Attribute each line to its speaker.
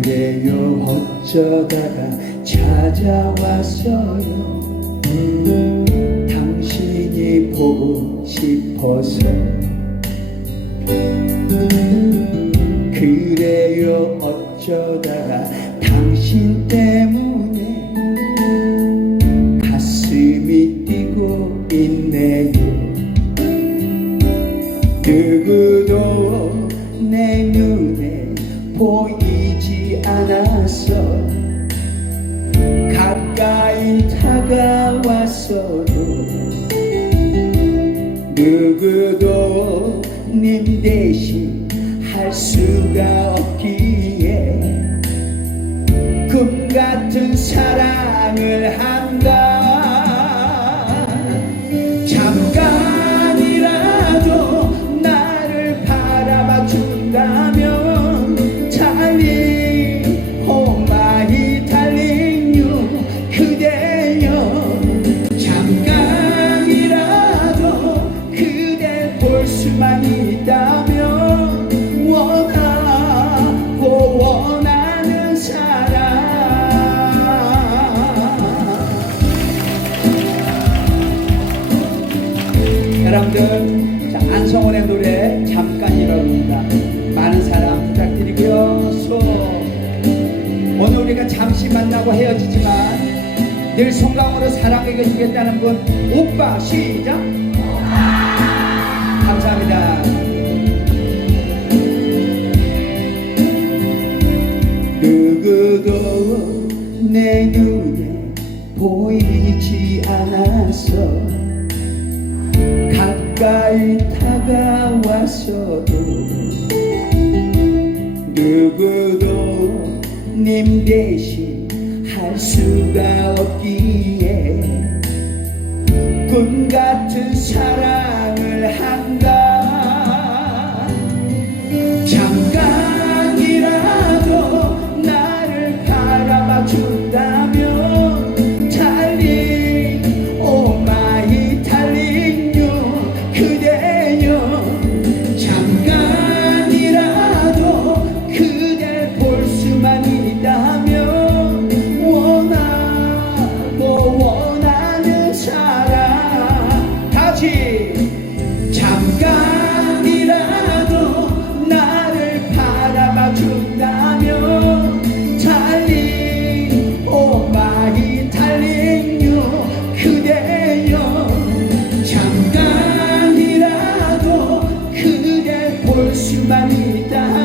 Speaker 1: 어쩌다가 찾아왔어요? 당신이 보고 싶어서. 그래요 어쩌다가 당신 때문에 가슴이 뛰고 있네요. 누구도 내 눈에 보이 다가왔어도 누구도 님 대신 할 수가 없기에 꿈 같은 사랑을 한다 여러분들 자, 안성원의 노래 잠깐이라고합니다. 많은 사랑 부탁드리고요. 소. 오늘 우리가 잠시 만나고 헤어지지만 늘 송강으로 사랑해 주겠다는 분 오빠 시작 가까이 다가왔어도 누구도 님 대신 할 수가 없기에 꿈 같은 사랑을 한다 vida.